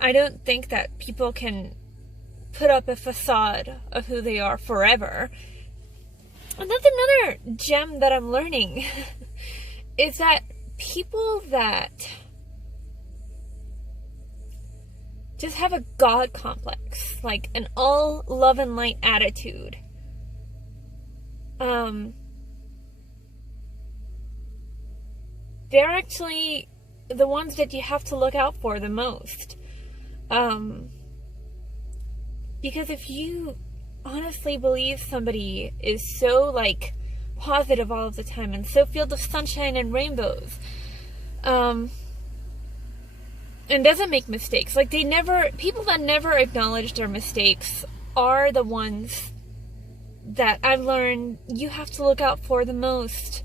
I don't think that people can put up a facade of who they are forever. And that's another gem that I'm learning is that people that just have a God complex, like an all love and light attitude, they're actually the ones that you have to look out for the most. Because if you honestly believe somebody is so, like, positive all of the time and so filled with sunshine and rainbows, and doesn't make mistakes, like, people that never acknowledge their mistakes are the ones that I've learned you have to look out for the most.